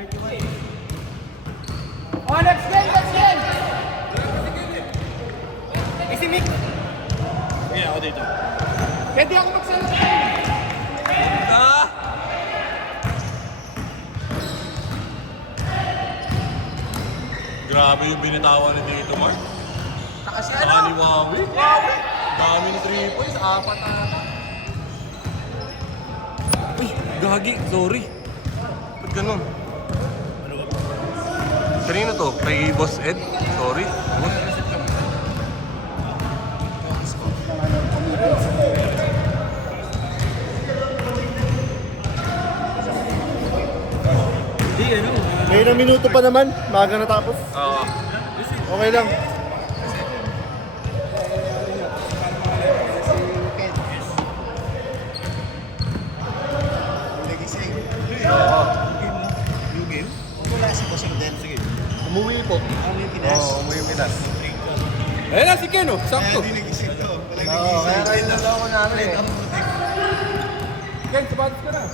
Oh, next game, next game! Eh, si Mick. Sige, ako dito. Pwede ako magsalita. Ah! Grabe yung binitawan ni Dito, Mark. Kasi Saka ni Wawi. Wawi! Dami ni 3 points, 4 na. Uy, gagi, sorry. Ba't ganun? Kanino to? Kay Boss Ed? Sorry. May ilang minuto pa naman, maaga natapos. Oo. Okay lang. Umuwi po. Umuwi yung Pinas. Ayun na si Ken, oh. Sakto. Oo, kaya kayo na ako namin eh. Ken, sabatos ka na.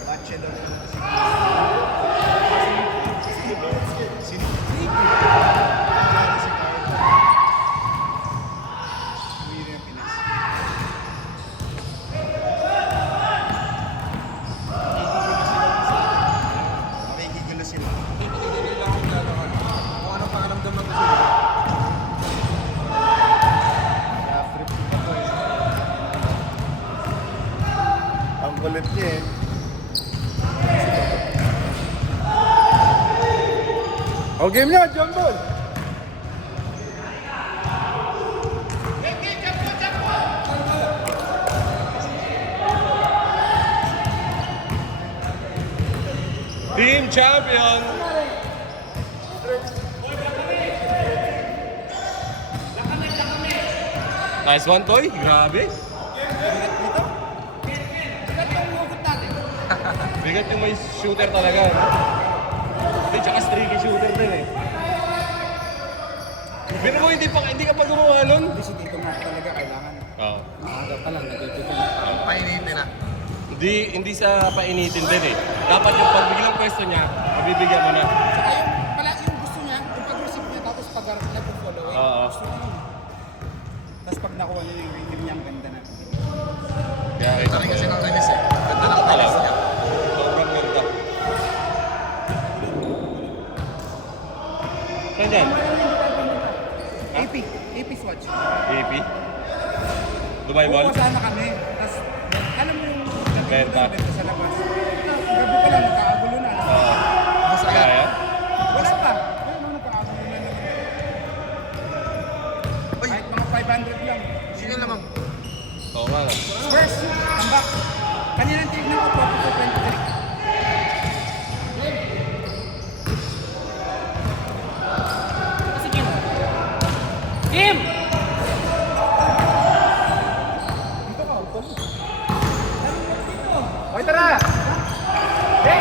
Ang kulit niya eh. Oh, game na, jump ball. Team champion. Nice one, Toy. Grabe. Bigat yung may shooter talaga. Hindi, tsaka streaky shooter din eh. Bino mo, hindi ka pa gumawa nun? Kasi dito nga talaga kailangan. Oo. Maaga pa lang, nagiging na. Painitin na. Hindi sa painitin din eh. Dapat yung pagbiglang pwesto niya, mabibigyan mo na. Saka yung palagi yung gusto niya, yung pag-receive niya, tapos pag nag-follow eh. Oo. Gusto niya yun. Tapos pag nakuha niya yung rhythm niya, ang ganda na. Kaya ito rin kasi ng release eh. Ganda ng release niya. Sobrang ganda. Saan dyan? AP Swatch. AP? Dubai Ball? Bukas sana kami. Tapos, alam mo yung Benta. nagkakita sa labas. Gabi pa lang, nagkakagulo na. Kaya? Wala pa. Wala mo nagkakagulo na naman. Kahit mga 500 lang. Sino naman? Oo nga. Spurs, comeback. Kaninang tinignan ko, 24-23. Kasi Kim. Kim! Dito ka, upo mo. Hoy, tara! Hey!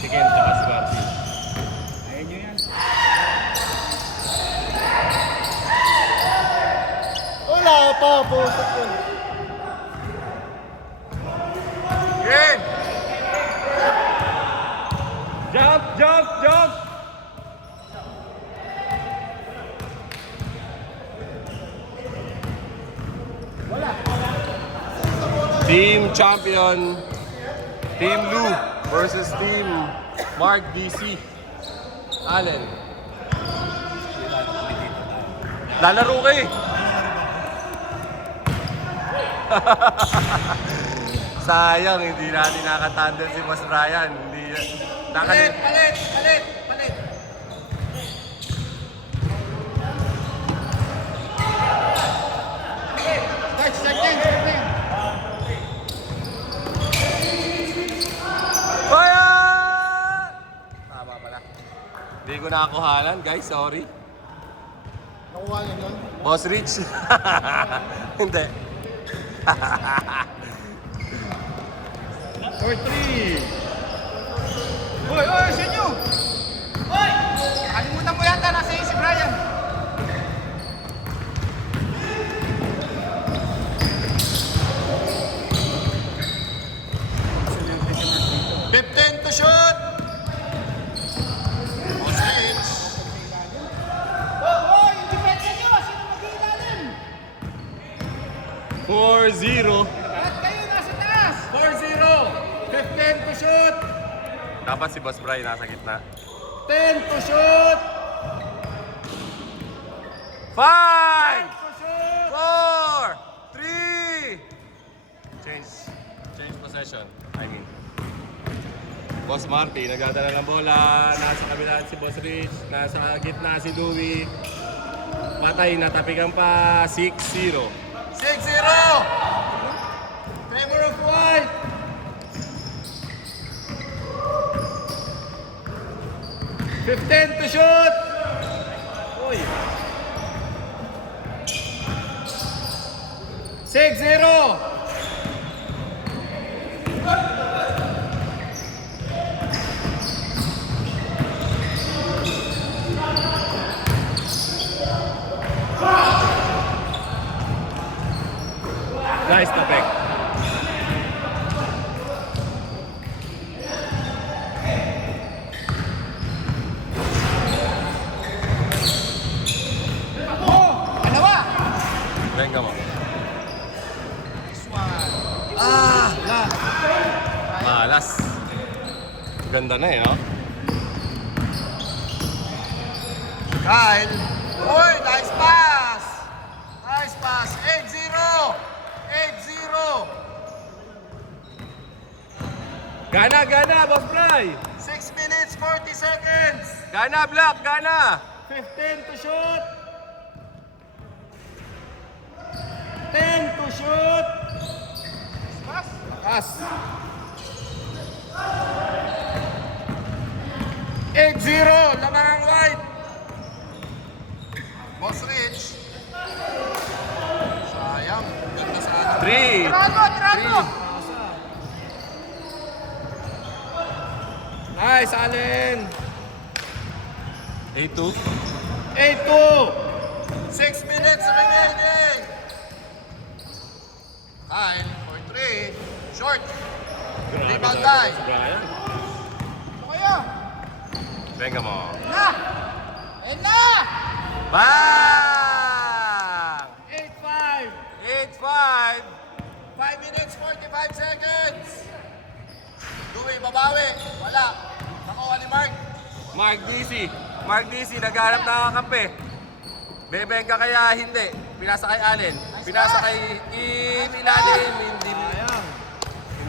Si Ken, tsaka si Garcia. Ayun nyo yan. Wala pa, puso ko. Ken! Jump, jump, jump! Team champion, Team Lou versus Team Mark DC. Allen. Lalaro ka eh. Sayang, hindi natin nakatandem si Boss Ryan. Hindi, Palit! Palit! Palit! Palit! Guys, start na yun, start na yun. Fire! Tama pala. Hindi ko nakakuhalan, guys. Sorry. Nakuha niya yun? Boss Rich. Hindi. For 3. Oy, oy, sa inyo! Oy! Nakalimutan mo yata, nasa iyo si Brian. To shoot! Osage! Oh, oy! Depensa nyo! Sino mag-iilalim? 4-0. Lahat kayo nasa taas! 4-0. 15 to shoot! Dapat si Boss Bry nasa gitna. 10 to shoot! 5! 10 to shoot! 4! 3! Change possession. I mean. Boss Marty, nagdadala ng bola. Nasa kabilaan si Boss Rich. Nasa gitna si Louie. Patay, natapikan pa. 6-0. 6-0! Favor of white! 15 to shoot! Uy! 6-0! Nice tapik. Dalawa! Venga mo. Malas. Ganda na eh, no? Kyle! Uy, nice pass! Nice pass! 8-0! 8-0! Gana, Boss Bry! 6 minutes, 40 seconds! Gana, Black, gana! 15 to shoot! 10 to shoot! Pass! Pass. 8-0, lamang ang white. Boss Rich. Sayang. Ganda sa ano. 3. Tirago! Nice, Allen. 8-2. 6 minutes remaining! Kyle, for 3. Short. Rebound die. Ano kayo? Venga mo. Na! Eh na! Bang! 8-5! 8-5. 5 minutes, 45 seconds! Dewey, babawi. Wala. Nakuha ni Mark. Mark DC, naghanap na kakampi. Bebeng ka kaya hindi. Pinasa kay Allen. Pinasa kay ilalim.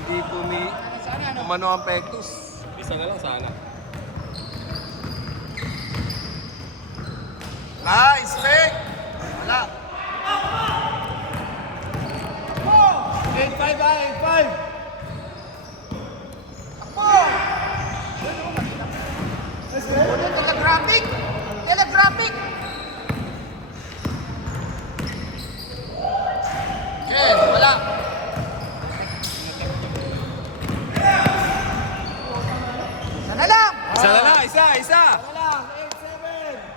Hindi Sana ano? umano ang pectus. Isa na lang sana. Nice, fake! Wala. 8-5 ba? 8-5! Takbo! Telegraphic! Telegraphic! Ken, wala. Sana lang! Isa na lang, isa! Sana lang! 8-7!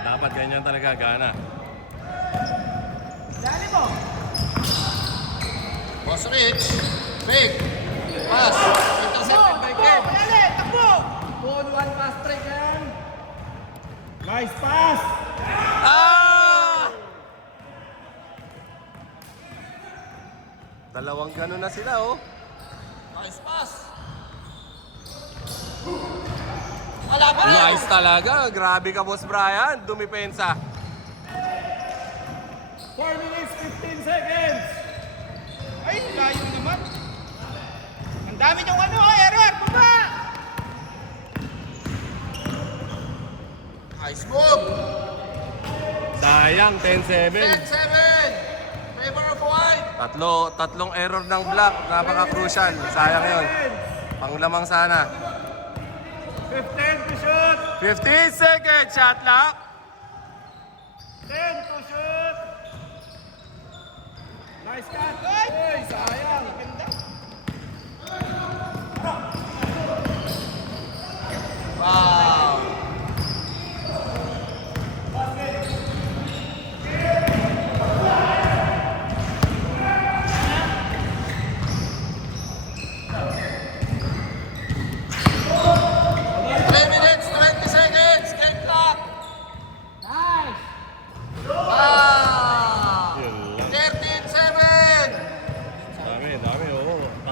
Dapat ganyan talaga, gana. Dali mo! Boss Rich. Fake. Pass. Intercepted by Ken. Dali! Takbo! Ball, one pass straight yan. Nice pass! Ah! Dalawang gano'n na sila, oh. Nice pass. Wala pa. Nice talaga. Grabe ka, Boss Brian. Dumipensa. 4 minutes, 15 seconds! Ay, layo naman! Ang dami niyong ano, ay, error! Baba! Nice move. Sayang, 10-7. 10-7. Favor of white. Tatlong error ng block. Napaka-crucial. Sayang yun. Panglamang sana. 15 to shoot! 15 seconds. Shot lock. 10 to shoot! Nice cut! Ay, sayang!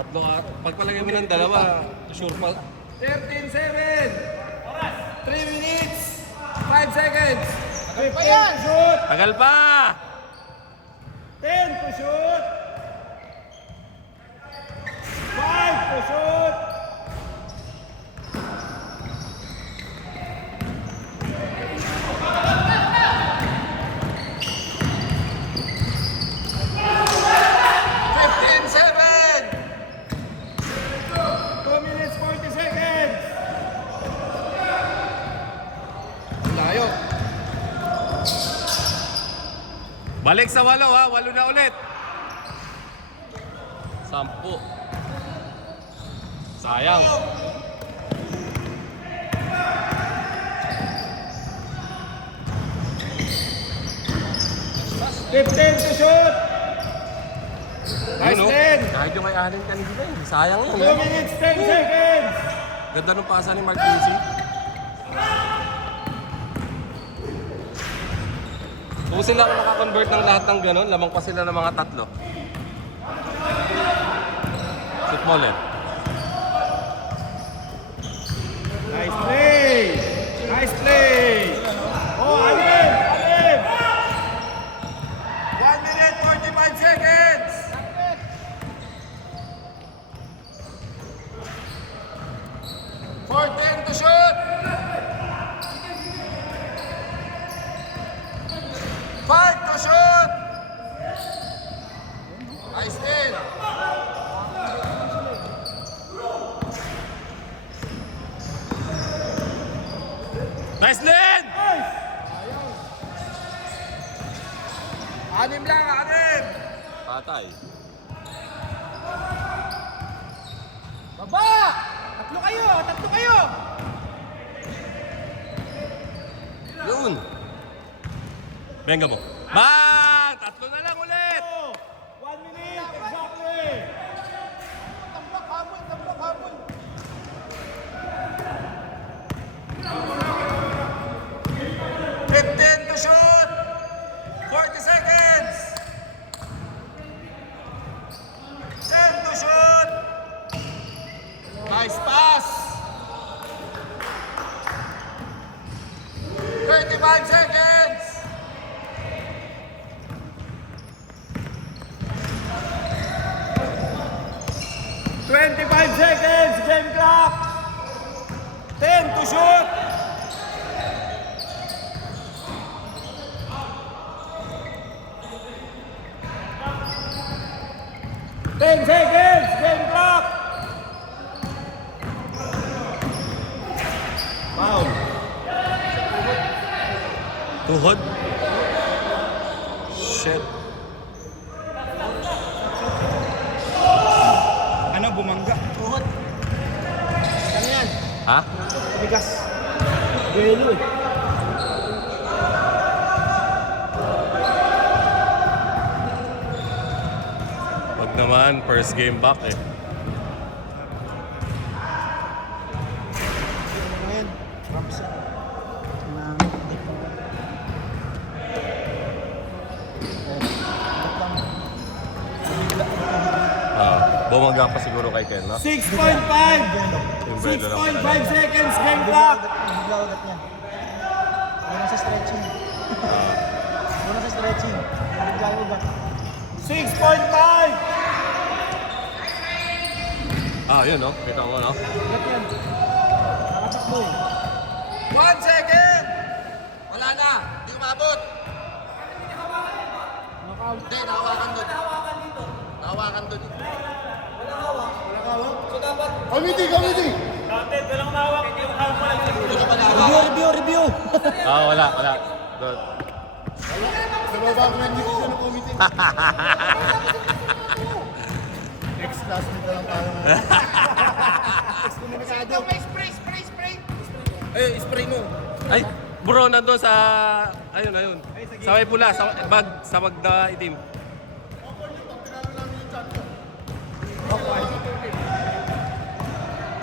tatlo ka. Pagpalagay mo ng dalawa, sure pa. 13-7. 3 minutes. 5 seconds. 15 to shoot. Tagal pa! 10 to shoot. 5 to shoot. Two minutes, 40 seconds. Layo. Balik sa 8 ha, 8 na ulit. 10. Sayang. Fifteen to shoot. Nice Yun, no? 10. Kahit yung kay Allen kanina eh. Sayang lang. 2 minutes, 10 seconds. Ganda nung pasa ni Mark Quincy. Kung sila ang makakonvert ng lahat ng ganun, lamang pa sila ng mga tatlo. Shoot mo ulit. Nice play. Nice play. Oh, Alvin. Alvin. 1 minute, 45 seconds. 14 to shoot. 5 to shoot. Nice 10. Nice lead! Anim lang, anim. Patay. Baba. Tatlo kayo. Tatlo kayo. Yun. Benga mo. Bang! Tatlo na lang ulit! 1 minute, exactly. Tambak habol, tambak habol. 15 to shoot. 40 seconds. 10 to shoot. Nice pass. 35 seconds. Twenty-five seconds, game clock. 10 to shoot. Ten seconds, game clock. Foul. Tuhod. Shit. Ano, bumangga? Tuhod. Ano yan? Ha? Bigas. Gelo eh. Wag naman, first game back eh. Ngayon, raps. Bumangga pa siguro kay Ken, no? 6.5. Yung Brelo lang 6.5 pala. seconds, game clock. Bigla ugat niya. Wala sa stretching. Wala sa stretching. Bigla ugat. 6.5. Ah, yun, no? Kita mo, no? Ugat yan. Nakatakbo eh. 1 second. Wala na. Hindi umabot. Hindi, nahawakan doon. Nahawakan doon. Committee! Review! Ah, wala. Good. Ex-classmate na lang tayo. Spray mo. Ay, bro, nandun sa... Ayun. Sa may pula, sa magda itim.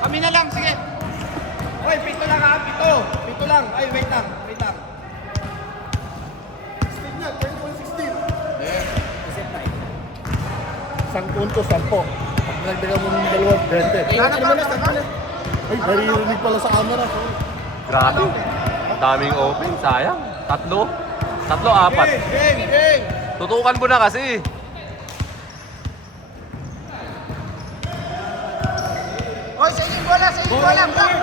Kami na lang, sige. Oy, pito lang ha, pito. Pito lang. Ay, wait lang. Speed niya, 10.16. Isip na. 10 puntos, 10. Nagdaga mo ng dalawang 20. Ay, naririnig pala sa camera. Grabe. Ang daming open, sayang. Tatlo, apat. Game! Tutukan mo na kasi. Hoy, sa inyo bola! Block! Bola ng dark!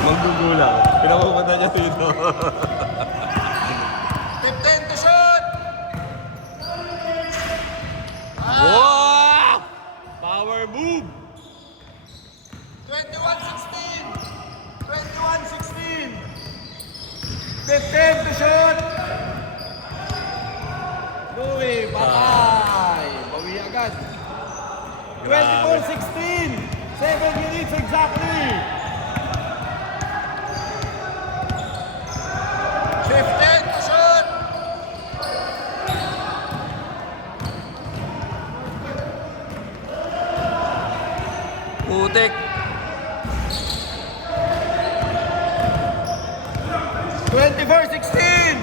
Maggugulang. Pinakupunta niya dito. 15 to shoot! Wow! Power move! 21-16! 15 to shoot! Louie, patay! Bawi agad. 24-16! 7 minutes exactly! 15 to shoot! Putik. 24-16!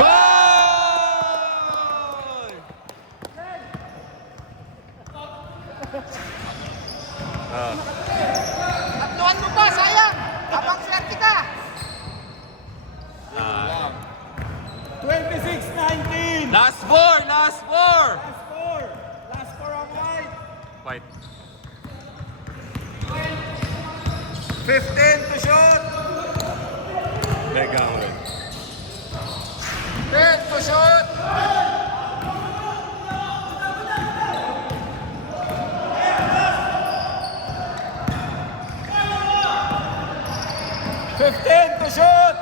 Goal! Tatluhan mo pa, sayang! Habang swerte ka! 26-19! Last four! Last four on white! Fight. 15 to shoot! Mega red. 10 to shoot! To shoot!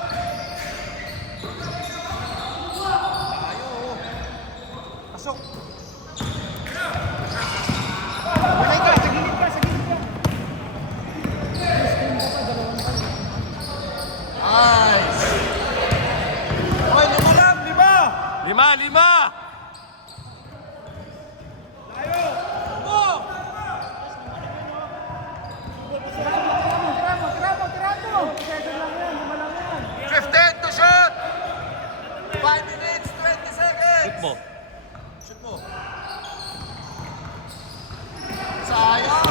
Pasok! Walay ka! Sa gilid ka! Nice! Hoy, lima lang! Lima! 5! Tayo! Go! Tiramo! 15 to shoot! 5 minutes, 20 seconds! Shoot mo. Shoot mo. Sayang!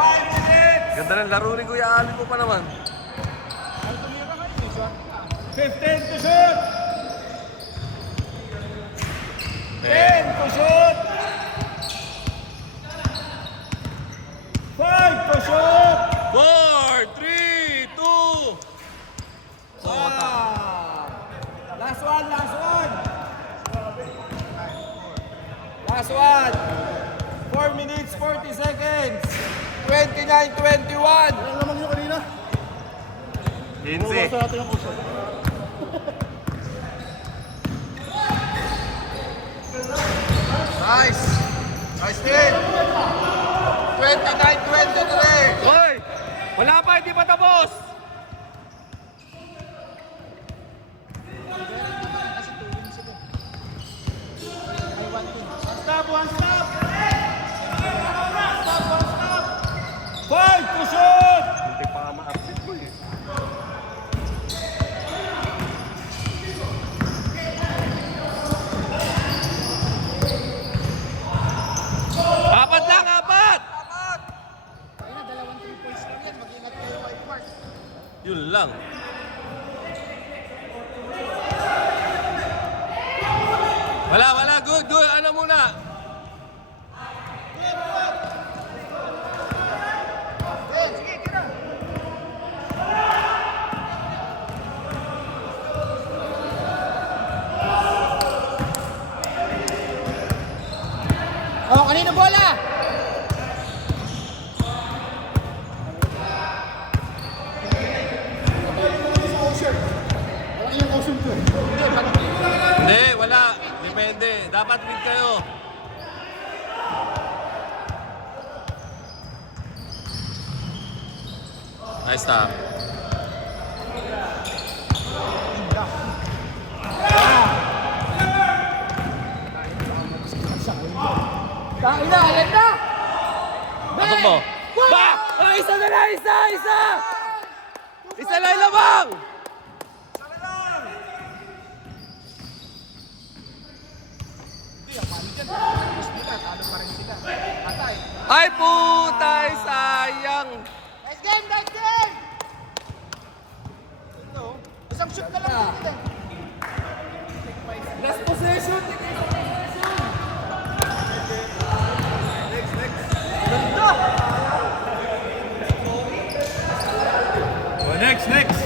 5 minutes! Ganda ng laro ni Kuya Ali mo pa naman. 15 to shoot! 10 to shoot! 5 to shoot! 4, 3, 2. Last one! Last one! 4 minutes, 40 seconds! 29-21! Ang lamang nyo kanina. 15. Basta natin ang puso. Nice! Nice din! 29-23! Hoy! Wala pa, hindi pa tapos! One stop! 5 to shoot! Hindi pa nga ma-upset ko eh. Apat lang, apat! Ayun na, 2 3 points lang yan. Mag-ingat kayo kay Mark. Yun lang. Wala. Good. Ano muna? Sige, tira! Oh, kanino bola? Wala yung ocean ko. Hindi, wala. Depende. Dapat win kayo. Nice stop. Tangina, ayan na! Pasok mo. Ba! Ah, isa na lang! Isa! Isa! Isa lang lamang! Ay putay! Sayang! Nice game! Nice game! Ito, isang shoot na lang dito. Last possession! Oh, next!